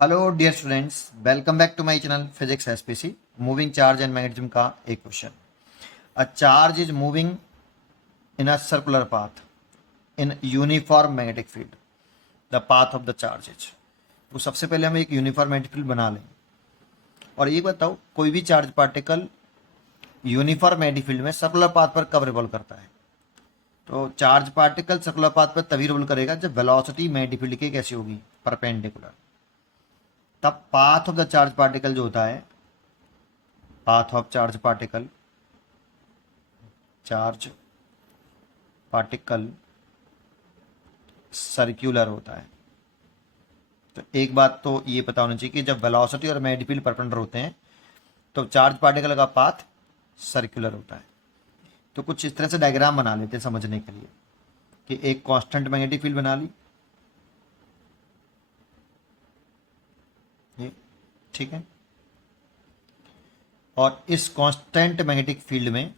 Hello dear students, welcome back to my channel physics SPC. Moving charge and magnetism का एक question. A charge is moving in a circular path in uniform magnetic field. The path of the charge is. तो सबसे पहले हम एक uniform magnetic field बना लें। और ये बताओ, कोई भी charge particle uniform magnetic field में सर्कुलर पाथ पर कब रिवॉल्व करता है? तो चार्ज पार्टिकल सर्कुलर पाथ पर तभी रिवॉल्व करेगा जब वेलोसिटी मैग्नेटिक फील्ड की कैसी होगी, परपेंडिकुलर। तब path of the charge particle जो होता है, path of charge particle circular होता है। तो एक बात तो ये पता होनी चाहिए कि जब वेलोसिटी और मैग्नेटिक फील्ड परपेंडिकुलर होते हैं तो चार्ज पार्टिकल का पाथ सर्क्यूलर होता है। तो कुछ इस तरह से डायग्राम बना लेते हैं समझने के लिए कि एक कांस्टेंट मैग्नेटिक फील्ड बना ली, ये ठीक है। और इस कांस्टेंट मैग्नेटिक फील्ड में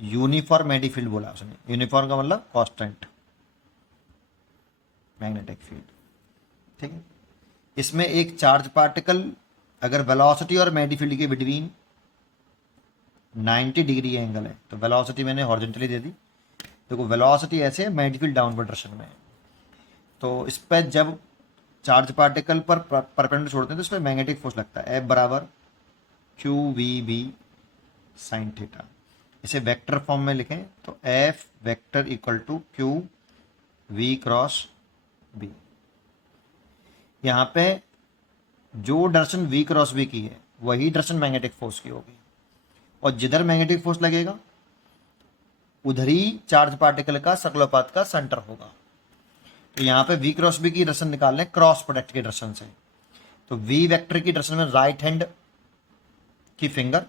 यूनिफॉर्म मैग्नेटिक फील्ड बोला उसने। यूनिफॉर्म का मतलब कांस्टेंट मैग्नेटिक फील्ड, ठीक है। इसमें एक चार्ज पार्टिकल अगर वेलोसिटी और मैग्नेटिक फील्ड के बिटवीन 90 डिग्री एंगल है तो वेलोसिटी मैंने हॉरिजॉन्टली दे दी। देखो वेलोसिटी ऐसे है, मैग्नेटिक फील्ड डाउनवर्ड डायरेक्शन में है। तो इस पर जब चार्ज पार्टिकल पर परपेंडिकुलर छोड़ते हैं तो इस पर मैग्नेटिक फोर्स लगता है, एफ बराबर Q V B sine theta. इसे वेक्टर फॉर्म में लिखें तो F vector equal to Q V cross B. यहाँ पे जो डायरेक्शन वी क्रॉस बी की है वही डायरेक्शन मैग्नेटिक फोर्स की होगी, और जिधर मैग्नेटिक फोर्स लगेगा उधर ही चार्ज पार्टिकल का सर्कुलर पाथ का सेंटर होगा। तो यहाँ पे वी क्रॉस बी की डायरेक्शन निकाल लें क्रॉस प्रोडक्ट की डायरेक्शन से। तो वी वेक्टर की डायरेक्शन में राइट हैंड की फिंगर,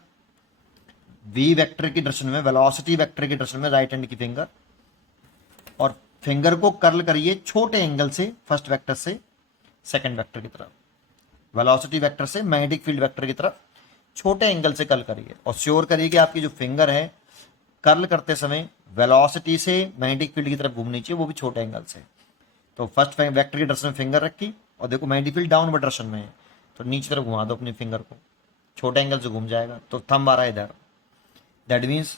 वी वेक्टर की डायरेक्शन में वेलोसिटी वेक्टर की डायरेक्शन में राइट हैंड की फिंगर, और फिंगर को कर्ल करिए छोटे एंगल से फर्स्ट वेक्टर से सेकंड वेक्टर की तरफ, वेलोसिटी वेक्टर से मैग्नेटिक फील्ड वेक्टर की तरफ छोटे एंगल से कर्ल करिए। और श्योर करिए कि आपकी जो फिंगर है कर्ल करते समय वेलोसिटी से मैग्नेटिक फील्ड की तरफ घूमनी चाहिए, वो भी छोटे एंगल से। तो फर्स्ट वेक्टर की डायरेक्शन में फिंगर रखी और देखो मैग्नेटिक फील्ड डाउनवर्ड डायरेक्शन में है तो नीचे तरफ घुमा दो अपनी फिंगर को, छोटे एंगल से घूम जाएगा। तो थंब आ रहा है इधर, that means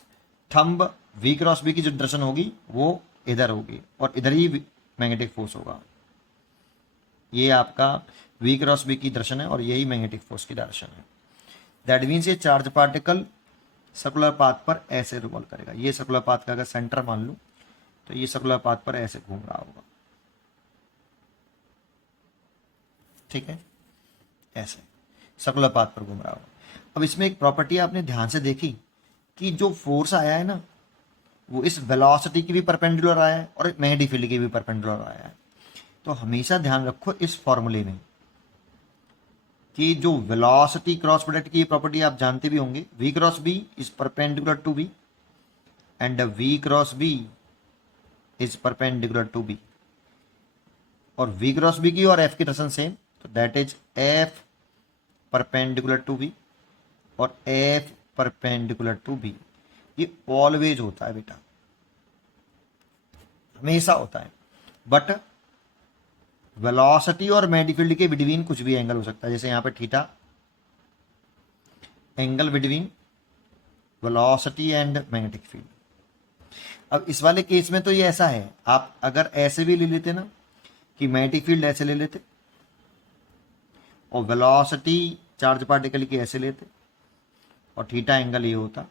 thumb V cross B की जो डायरेक्शन होगी वो इधर होगी और इधर ही मैग्नेटिक फोर्स होगा। ये आपका वी क्रॉस बी की डायरेक्शन है और यही मैग्नेटिक फोर्स की डायरेक्शन है। दैट मीन्स ये चार्ज पार्टिकल सर्कुलर पाथ पर ऐसे रिवॉल्व करेगा। ये सर्कुलर पाथ का अगर सेंटर मान लूं तो ये सर्कुलर पाथ पर ऐसे घूम रहा होगा, ठीक है, ऐसे सर्कुलर पाथ पर घूम रहा होगा। अब इसमें एक प्रॉपर्टी आपने ध्यान से देखी कि जो फोर्स आया है ना वो इस वेलोसिटी की भी परपेंडिकुलर आया है और मैग्नेटिक फील्ड की भी परपेंडिकुलर आया है। तो हमेशा ध्यान रखो इस फॉर्मूले में कि जो वेलोसिटी क्रॉस प्रोडक्ट की प्रॉपर्टी आप जानते भी होंगे, V cross B is perpendicular to B and V cross B is perpendicular to B. और वी क्रॉस बी की और एफ की डायरेक्शन सेम, तो that is F perpendicular to B और एफ परपेंडिकुलर टू बी। ये always होता है बेटा, हमेशा होता है। बट वेलोसिटी और मैग्नेटिक फील्ड के बिटवीन कुछ भी एंगल हो सकता है, जैसे यहां पे theta, angle between velocity and magnetic field. अब इस वाले केस में तो ये ऐसा है, आप अगर ऐसे भी ले लेते ना कि मैग्नेटिक फील्ड ऐसे ले लेते और वेलोसिटी चार्ज पार्टिकल की ऐसे लेते और थीटा एंगल ये होता,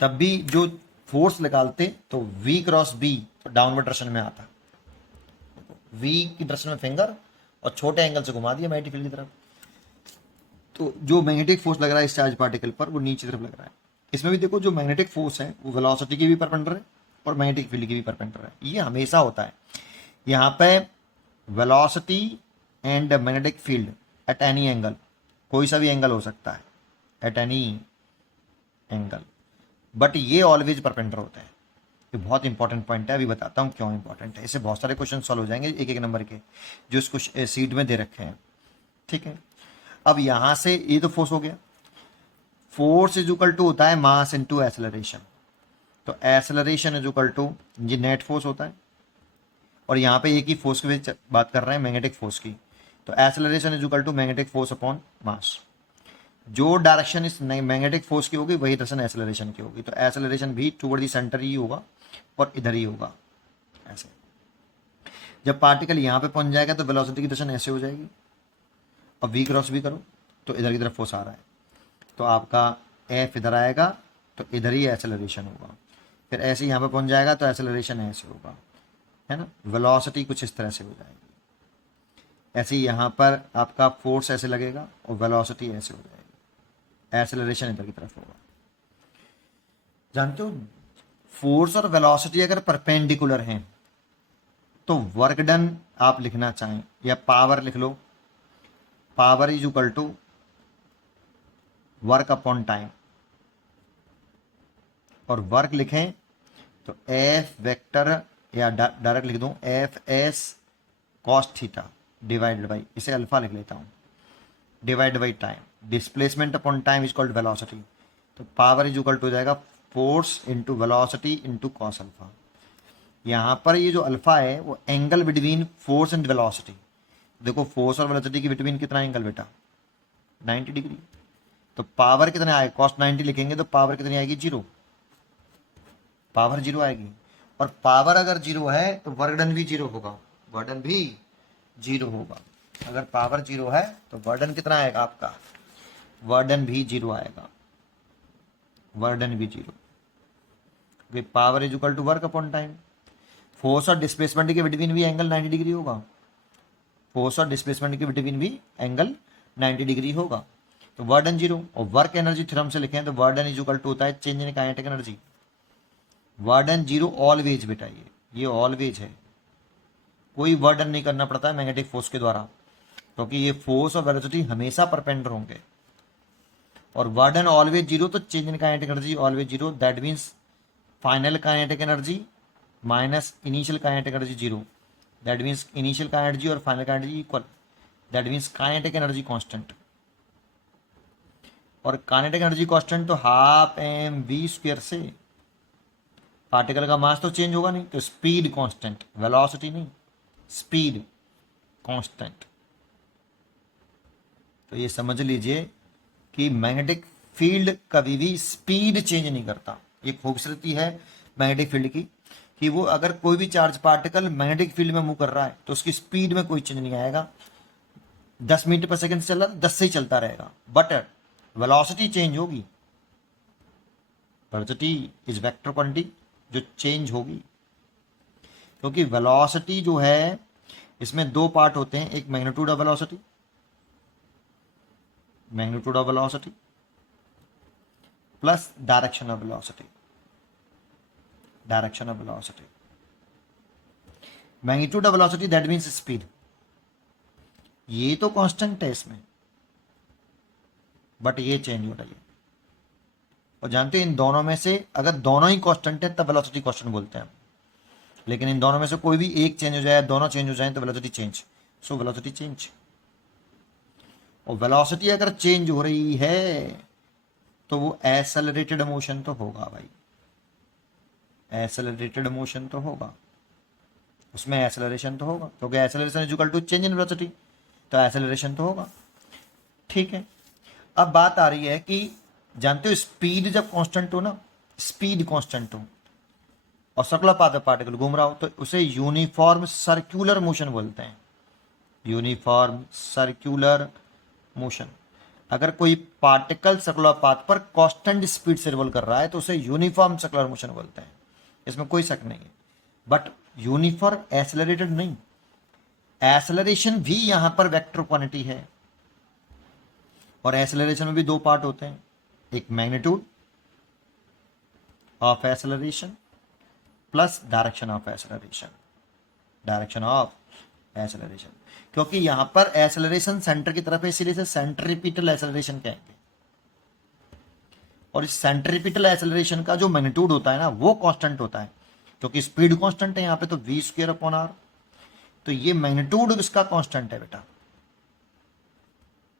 तब भी जो फोर्स निकालते तो वी क्रॉस बी तो डाउनवर्ड डायरेक्शन में आता, वी की डायरेक्शन में फिंगर और छोटे एंगल से घुमा दिया मैग्नेटिक फील्ड की तरफ। तो जो मैग्नेटिक फोर्स लग रहा है इस चार्ज पार्टिकल पर वो नीचे तरफ लग रहा है। इसमें भी देखो जो मैग्नेटिक फोर्स है वो वेलोसिटी की भी परपेंडिकुलर है और मैग्नेटिक फील्ड की भी परपेंडिकुलर है। ये हमेशा होता है। यहाँ पे velocity and magnetic field at any angle, कोई सा भी एंगल हो सकता है, एट एनी एंगल, बट ये ऑलवेज परपेंडिकुलर होता है। ये बहुत इंपॉर्टेंट पॉइंट है, अभी बताता हूँ क्यों इंपॉर्टेंट है। इससे बहुत सारे क्वेश्चन सॉल्व हो जाएंगे एक एक नंबर के जो इसको सीट में दे रखे हैं, ठीक है। अब यहां से ये तो फोर्स हो गया, फोर्स इज इक्वल टू होता है मास इनटू एक्सेलरेशन। तो एक्सेलरेशन इज इक्वल टू ये नेट फोर्स होता है और यहाँ पे एक ही फोर्स की बात कर रहे हैं, मैग्नेटिक फोर्स की। तो acceleration is equal to magnetic force upon mass. जो डायरेक्शन इस मैग्नेटिक फोर्स की होगी वही डायरेक्शन एक्सेलरेशन की होगी। तो एक्सेलरेशन भी टुवर्ड द सेंटर ही होगा और इधर ही होगा ऐसे। जब पार्टिकल यहाँ पे पहुंच जाएगा तो वेलोसिटी की डायरेक्शन ऐसे हो जाएगी। अब वी क्रॉस भी करो तो इधर की तरफ फोर्स आ रहा है, तो आपका एफ इधर आएगा तो इधर ही एक्सेलरेशन होगा। फिर ऐसे यहाँ पे पहुंच जाएगा तो एक्सेलरेशन ऐसे होगा, है ना। वेलोसिटी कुछ इस तरह से हो जाएगी। ऐसे ही यहाँ पर आपका फोर्स ऐसे लगेगा और वेलोसिटी ऐसे हो जाएगी, एक्सेलरेशन इधर की तरफ होगा। जानते हो फोर्स और वेलोसिटी अगर परपेंडिकुलर हैं तो वर्क डन आप लिखना चाहें या पावर लिख लो, power is equal to work upon time. और वर्क लिखें तो एफ वेक्टर या डायरेक्ट लिख दूं F S cos theta divided by, इसे अल्फा लिख लेता हूं, divide by time. Displacement upon time is called velocity. तो पावर इज इक्वल टू हो जाएगा force into velocity into cos alpha. यहां पर ये जो अल्फा है वो angle between force and velocity. देखो फोर्स और वेलोसिटी के बिटवीन कितना एंगल बेटा, 90 डिग्री। तो पावर कितने आएगा, कॉस 90 लिखेंगे तो पावर कितनी आएगी, 0। पावर 0 आएगी। और पावर अगर 0 है तो वर्कडन भी 0 होगा, वर्डन भी 0 होगा। अगर पावर 0 है तो वर्डन कितना आएगा आपका, वर्डन भी 0 आएगा, वर्डन भी 0। Power is equal to work upon time. Force और डिस्प्लेसमेंट के बिटवीन भी एंगल 90 डिग्री होगा, फोर्स और डिस्प्लेसमेंट के बिटवीन भी एंगल 90 डिग्री होगा। तो वर्डन 0। और वर्क एनर्जी थ्योरम से लिखें तो वर्डन इज इक्वल टू होता है change in kinetic energy. वर्डन 0 always बेटा, ये ऑलवेज है, कोई वर्डन नहीं करना पड़ता है मैग्नेटिक फोर्स के द्वारा, क्योंकि ये फोर्स और वेलोसिटी हमेशा परपेंडिकुलर होंगे। और वर्डन ऑलवेज 0 तो change in kinetic energy always 0। That means final kinetic energy minus initial kinetic energy 0। That means initial kinetic energy और final kinetic energy equal. That means kinetic energy constant. और kinetic energy constant तो half m v square से, particle का mass तो change होगा नहीं, तो speed constant, velocity नहीं, स्पीड कांस्टेंट। तो ये समझ लीजिए कि मैग्नेटिक फील्ड कभी भी स्पीड चेंज नहीं करता। ये खूबसूरती है मैग्नेटिक फील्ड की कि वो अगर कोई भी चार्ज पार्टिकल मैग्नेटिक फील्ड में मूव कर रहा है तो उसकी स्पीड में कोई चेंज नहीं आएगा। 10 मीटर पर सेकंड चल रहा है 10 से ही चलता रहेगा, बट वेलोसिटी चेंज होगी। वेलोसिटी इज वेक्टर क्वांटिटी जो चेंज होगी, क्योंकि वेलोसिटी जो है इसमें दो पार्ट होते हैं, एक magnitude of velocity, magnitude of velocity plus direction of velocity, direction of velocity. Magnitude of velocity that means speed, ये तो कांस्टेंट है इसमें, बट ये चेंज हो रही है। और जानते हैं इन दोनों में से अगर दोनों ही कांस्टेंट है तब वेलोसिटी कांस्टेंट बोलते हैं, लेकिन इन दोनों में से कोई भी एक चेंज हो जाए, दोनों चेंज हो जाए तो velocity change. So velocity change. और वेलोसिटी अगर चेंज हो रही है तो वो एक्सेलरेटेड मोशन तो होगा भाई, एक्सेलरेटेड मोशन तो होगा, उसमें एक्सेलरेशन तो होगा, क्योंकि acceleration is equal to change in velocity, तो एक्सेलरेशन तो होगा। ठीक है, अब बात आ रही है कि जानते हो स्पीड जब कांस्टेंट हो ना, स्पीड कांस्टेंट हो और सर्कुलर पाथ में पार्टिकल घूम रहा हो तो उसे यूनिफॉर्म सर्कुलर मोशन बोलते हैं, यूनिफॉर्म सर्कुलर मोशन। अगर कोई पार्टिकल सर्कुलर पाथ पर कांस्टेंट स्पीड से रिवॉल्व कर रहा है तो उसे यूनिफॉर्म सर्कुलर मोशन बोलते हैं, इसमें कोई शक नहीं है। बट यूनिफॉर्म एक्सेलरेटेड नहीं, एक्सेलरेशन भी यहां पर वेक्टर क्वांटिटी है। और एक्सेलरेशन में भी दो पार्ट होते हैं, एक magnitude of acceleration plus direction of acceleration, direction of acceleration. क्योंकि यहां पर एक्सेलरेशन सेंटर की तरफ है इसीलिए इसे सेंट्रीपिटल एक्सेलरेशन कहेंगे। और इस सेंट्रीपिटल एक्सेलरेशन का जो मैग्नीट्यूड होता है ना वो कांस्टेंट होता है, क्योंकि स्पीड कांस्टेंट है यहाँ पे तो वी स्क्वायर अपॉन आर, तो ये मैग्नीट्यूड इसका कांस्टेंट है बेटा,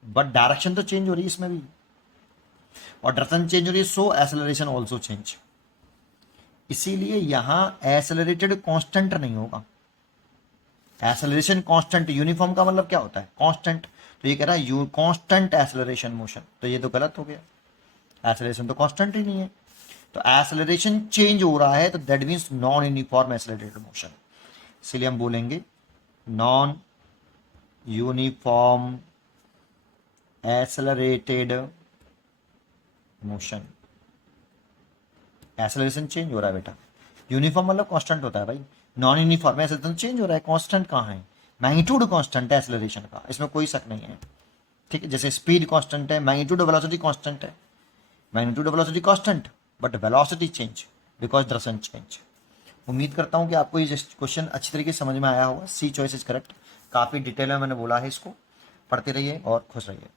बट डायरेक्शन तो चेंज हो रही है इसमें भी, और डायरेक्शन चेंज हो रही है सो एक्सेलरेशन ऑल्सो चेंज। इसीलिए यहां एक्सेलरेटेड कांस्टेंट नहीं होगा, एक्सेलरेशन कांस्टेंट, यूनिफॉर्म का मतलब क्या होता है? कांस्टेंट। तो ये कह रहा है यू कांस्टेंट एक्सेलरेशन मोशन, तो ये तो गलत हो गया, एक्सेलरेशन तो कांस्टेंट ही नहीं है। तो एक्सेलरेशन चेंज हो रहा है तो that means non uniform accelerated motion, इसलिए हम बोलेंगे non uniform accelerated motion. Acceleration change हो रहा है बेटा, यूनिफॉर्म मतलब कांस्टेंट होता है भाई, नॉन यूनिफॉर्म एक्सेलरेशन चेंज हो रहा है, कांस्टेंट कहाँ है? मैग्नीट्यूड कांस्टेंट है एक्सेलरेशन का, इसमें कोई शक नहीं है, ठीक है। जैसे स्पीड कांस्टेंट है, मैग्नीट्यूड वेलोसिटी कांस्टेंट है, magnitude velocity constant but velocity change because direction change. उम्मीद करता हूँ कि आपको ये क्वेश्चन अच्छी तरीके से समझ में आया होगा। सी चॉइस इज करेक्ट, काफ़ी डिटेल में मैंने बोला है इसको, पढ़ते रहिए और खुश रहिए।